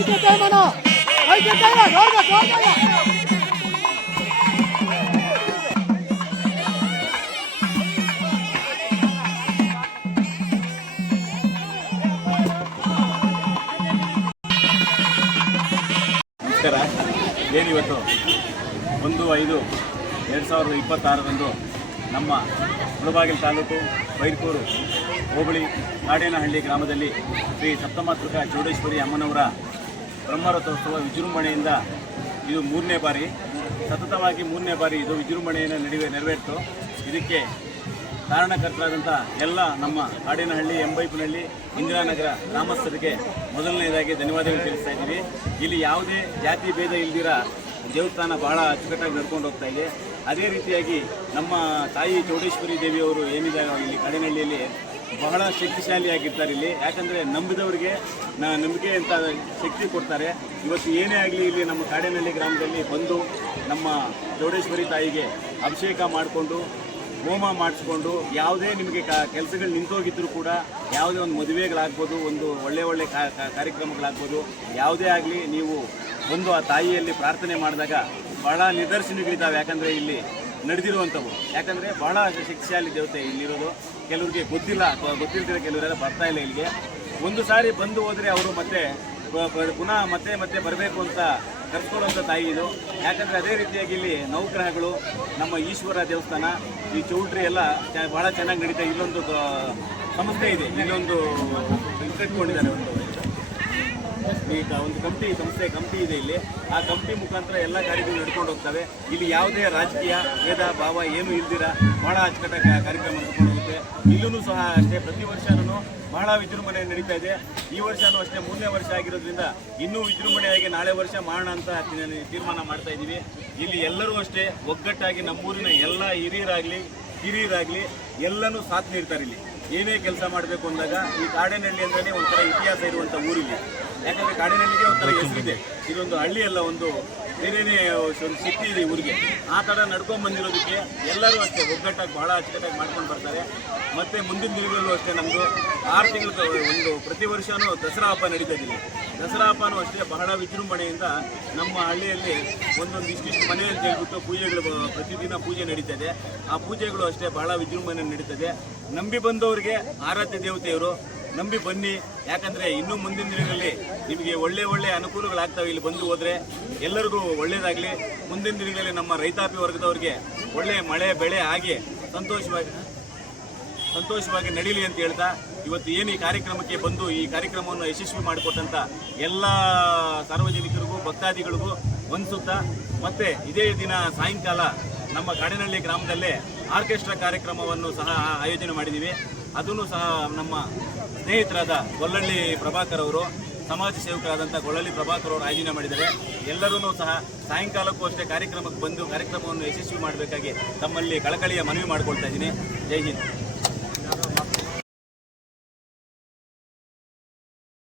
ನಮಸ್ಕಾರ. ಏನಿವತ್ತು 1/5/2026 ನಮ್ಮ ಮುಳಬಾಗಿಲು ತಾಲೂಕು ಬೈರ್ಕೂರು ಹೋಬಳಿ ಕಾಡೇನಹಳ್ಳಿ ಗ್ರಾಮದಲ್ಲಿ ಶ್ರೀ ಸಪ್ತಮಾತೃಕ ಚೌಡೇಶ್ವರಿ ಅಮ್ಮನವರ ಬ್ರಹ್ಮರಥೋತ್ಸವ ವಿಜೃಂಭಣೆಯಿಂದ ಇದು 3ನೇ ಬಾರಿ, ಸತತವಾಗಿ 3ನೇ ಬಾರಿ ಇದು ವಿಜೃಂಭಣೆಯನ್ನು ನೆರವೇರಿತು. ಇದಕ್ಕೆ ಕಾರಣಕರ್ತರಾದಂಥ ಎಲ್ಲ ನಮ್ಮ ಕಾಡೇನಹಳ್ಳಿ, ಎಂಬೈಪನಹಳ್ಳಿ, ಇಂದಿರಾನಗರ ಗ್ರಾಮಸ್ಥರಿಗೆ ಮೊದಲನೇದಾಗಿ ಧನ್ಯವಾದಗಳು ತಿಳಿಸ್ತಾ ಇದ್ದೀವಿ. ಇಲ್ಲಿ ಯಾವುದೇ ಜಾತಿ ಭೇದ ಇಲ್ದಿರ ದೇವಸ್ಥಾನ ಬಹಳ ಅಚ್ಚುಕಟ್ಟಾಗಿ ನಡ್ಕೊಂಡು ಹೋಗ್ತಾ ಇದೆ. ಅದೇ ರೀತಿಯಾಗಿ ನಮ್ಮ ತಾಯಿ ಚೌಡೇಶ್ವರಿ ದೇವಿಯವರು ಏನಿದ್ದಾರೆ ಇಲ್ಲಿ ಕಾಡೇನಹಳ್ಳಿಯಲ್ಲಿ ಬಹಳ ಶಕ್ತಿಶಾಲಿಯಾಗಿರ್ತಾರೆ. ಇಲ್ಲಿ ಯಾಕಂದರೆ ನಂಬಿದವರಿಗೆ ನಂಬಿಕೆ ಅಂತ ಶಕ್ತಿ ಕೊಡ್ತಾರೆ. ಇವತ್ತು ಏನೇ ಆಗಲಿ ಇಲ್ಲಿ ನಮ್ಮ ಕಾಡೇನಹಳ್ಳಿ ಗ್ರಾಮದಲ್ಲಿ ಬಂದು ನಮ್ಮ ಚೌಡೇಶ್ವರಿ ತಾಯಿಗೆ ಅಭಿಷೇಕ ಮಾಡಿಕೊಂಡು ಹೋಮ ಮಾಡಿಸ್ಕೊಂಡು ಯಾವುದೇ ನಿಮಗೆ ಕೆಲಸಗಳು ನಿಂತೋಗಿದ್ದರೂ ಕೂಡ ಯಾವುದೇ ಒಂದು ಮದುವೆಗಳಾಗ್ಬೋದು, ಒಂದು ಒಳ್ಳೆ ಕಾರ್ಯಕ್ರಮಗಳಾಗ್ಬೋದು, ಯಾವುದೇ ಆಗಲಿ ನೀವು ಬಂದು ಆ ತಾಯಿಯಲ್ಲಿ ಪ್ರಾರ್ಥನೆ ಮಾಡಿದಾಗ ಬಹಳ ನಿದರ್ಶನಗಳಿದ್ದಾವೆ. ಯಾಕಂದರೆ ಇಲ್ಲಿ ನಡೆದಿರುವಂಥವು, ಯಾಕಂದರೆ ಬಹಳ ಶಕ್ತಿಶಾಲಿ ದೇವತೆ ಇಲ್ಲಿರೋದು. ಕೆಲವ್ರಿಗೆ ಗೊತ್ತಿಲ್ದಿರೋ ಕೆಲವರೆಲ್ಲ ಬರ್ತಾ ಇಲ್ಲ ಇಲ್ಲಿಗೆ. ಒಂದು ಸಾರಿ ಬಂದು ಹೋದರೆ ಅವರು ಪುನಃ ಮತ್ತೆ ಬರಬೇಕು ಅಂತ ಕರ್ಸ್ಕೊಳ್ಳೋಂಥ ತಾಯಿ ಇದು. ಯಾಕಂದರೆ ಅದೇ ರೀತಿಯಾಗಿ ಇಲ್ಲಿ ನವಗ್ರಹಗಳು, ನಮ್ಮ ಈಶ್ವರ ದೇವಸ್ಥಾನ, ಈ ಚೌಲ್ಟ್ರಿ ಎಲ್ಲ ಭಾಳ ಚೆನ್ನಾಗಿ ನಡೀತಾ. ಇಲ್ಲೊಂದು ಸಂಸ್ಥೆ ಇದೆ, ಇಲ್ಲೊಂದು ಕಟ್ಕೊಂಡಿದ್ದಾರೆ, ಒಂದು ಕಂಪ್ನಿ ಇದೆ ಇಲ್ಲಿ. ಆ ಕಂಪ್ನಿ ಮುಖಾಂತರ ಎಲ್ಲ ಕಾರ್ಯಗಳು ನಡ್ಕೊಂಡು ಹೋಗ್ತವೆ. ಇಲ್ಲಿ ಯಾವುದೇ ರಾಜಕೀಯ ಭೇದ ಭಾವ ಏನೂ ಇಲ್ದಿರ ಭಾಳ ಅಚ್ಚುಕಟ್ಟಾಗಿ ಕಾರ್ಯಕ್ರಮ ನಡ್ಕೊಂಡು ಹೋಗುತ್ತೆ. ಇಲ್ಲೂ ಸಹ ಅಷ್ಟೇ ಪ್ರತಿ ವರ್ಷನೂ ಬಹಳ ವಿಜೃಂಭಣೆ ನಡೀತಾ ಇದೆ. ಈ ವರ್ಷನೂ ಅಷ್ಟೇ 3ನೇ ವರ್ಷ ಆಗಿರೋದ್ರಿಂದ ಇನ್ನೂ ವಿಜೃಂಭಣೆಯಾಗಿ ನಾಳೆ ವರ್ಷ ಮಾಡೋಣ ಅಂತ ತೀರ್ಮಾನ ಮಾಡ್ತಾ ಇದ್ದೀವಿ. ಇಲ್ಲಿ ಎಲ್ಲರೂ ಅಷ್ಟೇ ಒಗ್ಗಟ್ಟಾಗಿ ನಮ್ಮೂರಿನ ಎಲ್ಲ ಹಿರಿಯರಾಗಲಿ ಎಲ್ಲನೂ ಸಾಥ್ ನೀಡ್ತಾರೆ. ಇಲ್ಲಿ ಏನೇ ಕೆಲಸ ಮಾಡಬೇಕು ಅಂದಾಗ ಈ ಕಾಡೇನಹಳ್ಳಿ ಅಂದ್ರೆ ಒಂಥರ ಇತಿಹಾಸ ಇರುವಂಥ ಊರಿಲ್ಲಿ. ಯಾಕಂದರೆ ಕಾಡೇನಹಳ್ಳಿಗೆ ಒಂಥರ ಹೆಸರಿದೆ. ಇದೊಂದು ಹಳ್ಳಿ ಅಲ್ಲ, ಒಂದು ಬೇರೆಯೇ ಒಂದು ಶಕ್ತಿ ಇದೆ ಊರಿಗೆ. ಆ ಥರ ನಡ್ಕೊಂಡು ಬಂದಿರೋದಕ್ಕೆ ಎಲ್ಲರೂ ಅಷ್ಟೇ ಒಗ್ಗಟ್ಟಾಗಿ ಭಾಳ ಅಚ್ಚುಕಟ್ಟಾಗಿ ಮಾಡ್ಕೊಂಡು ಬರ್ತಾರೆ. ಮತ್ತು ಮುಂದಿನ ದಿನಗಳಲ್ಲೂ ಅಷ್ಟೇ ನಮ್ಮದು 6 ತಿಂಗಳು ಒಂದು ಪ್ರತಿ ವರ್ಷವೂ ದಸರಾ ಹಬ್ಬ ನಡೀತಾ ಇದ್ದೀವಿ. ದಸರಾ ಹಬ್ಬನೂ ಅಷ್ಟೇ ಬಹಳ ವಿಜೃಂಭಣೆಯಿಂದ ನಮ್ಮ ಹಳ್ಳಿಯಲ್ಲಿ ಇಷ್ಟಿಷ್ಟು ಮನೆ ಅಂತ ಹೇಳ್ಬಿಟ್ಟು ಪೂಜೆಗಳು ಪ್ರತಿದಿನ ಪೂಜೆ ನಡೀತದೆ. ಆ ಪೂಜೆಗಳು ಅಷ್ಟೇ ಬಹಳ ವಿಜೃಂಭಣೆ ನಡೀತದೆ. ನಂಬಿ ಬಂದವರಿಗೆ ಆರಾಧ್ಯ ದೇವತೆಯವರು, ನಂಬಿ ಬನ್ನಿ. ಯಾಕಂದರೆ ಇನ್ನೂ ಮುಂದಿನ ದಿನಗಳಲ್ಲಿ ನಿಮಗೆ ಒಳ್ಳೆ ಅನುಕೂಲಗಳಾಗ್ತವೆ. ಇಲ್ಲಿ ಬಂದು ಹೋದರೆ ಎಲ್ಲರಿಗೂ ಒಳ್ಳೆಯದಾಗಲಿ. ಮುಂದಿನ ದಿನಗಳಲ್ಲಿ ನಮ್ಮ ರೈತಾಪಿ ವರ್ಗದವ್ರಿಗೆ ಒಳ್ಳೆ ಮಳೆ ಬೆಳೆ ಆಗಿ ಸಂತೋಷವಾಗಿ ನಡೀಲಿ ಅಂತ ಹೇಳ್ತಾ, ಇವತ್ತು ಏನು ಈ ಕಾರ್ಯಕ್ರಮಕ್ಕೆ ಬಂದು ಈ ಕಾರ್ಯಕ್ರಮವನ್ನು ಯಶಸ್ವಿ ಮಾಡಿಕೊಟ್ಟಂಥ ಎಲ್ಲ ಸಾರ್ವಜನಿಕರಿಗೂ ಭಕ್ತಾದಿಗಳಿಗೂ ವಂದಿಸುತ್ತಾ, ಮತ್ತು ಇದೇ ದಿನ ಸಾಯಂಕಾಲ ನಮ್ಮ ಕಾಡೇನಹಳ್ಳಿ ಗ್ರಾಮದಲ್ಲೇ ಆರ್ಕೆಸ್ಟ್ರಾ ಕಾರ್ಯಕ್ರಮವನ್ನು ಸಹ ಆಯೋಜನೆ ಮಾಡಿದ್ದೀವಿ. ಅದನ್ನು ಸಹ ನಮ್ಮ ಸ್ನೇಹಿತರಾದ ಗೊಲ್ಲಳ್ಳಿ ಪ್ರಭಾಕರ್ ಅವರು, ಸಮಾಜ ಸೇವಕರಾದಂಥ ಗೊಲ್ಲಳ್ಳಿ ಪ್ರಭಾಕರ್ ಅವರು ಆಯೋಜನೆ ಮಾಡಿದ್ದಾರೆ. ಎಲ್ಲರೂ ಸಹ ಸಾಯಂಕಾಲಕ್ಕೂ ಅಷ್ಟೇ ಕಾರ್ಯಕ್ರಮಕ್ಕೆ ಬಂದು ಕಾರ್ಯಕ್ರಮವನ್ನು ಯಶಸ್ವಿ ಮಾಡಬೇಕಾಗಿ ತಮ್ಮಲ್ಲಿ ಕಳಕಳಿಯ ಮನವಿ ಮಾಡಿಕೊಳ್ತಾ ಇದ್ದೀನಿ. ಜೈ ಹಿಂದ್.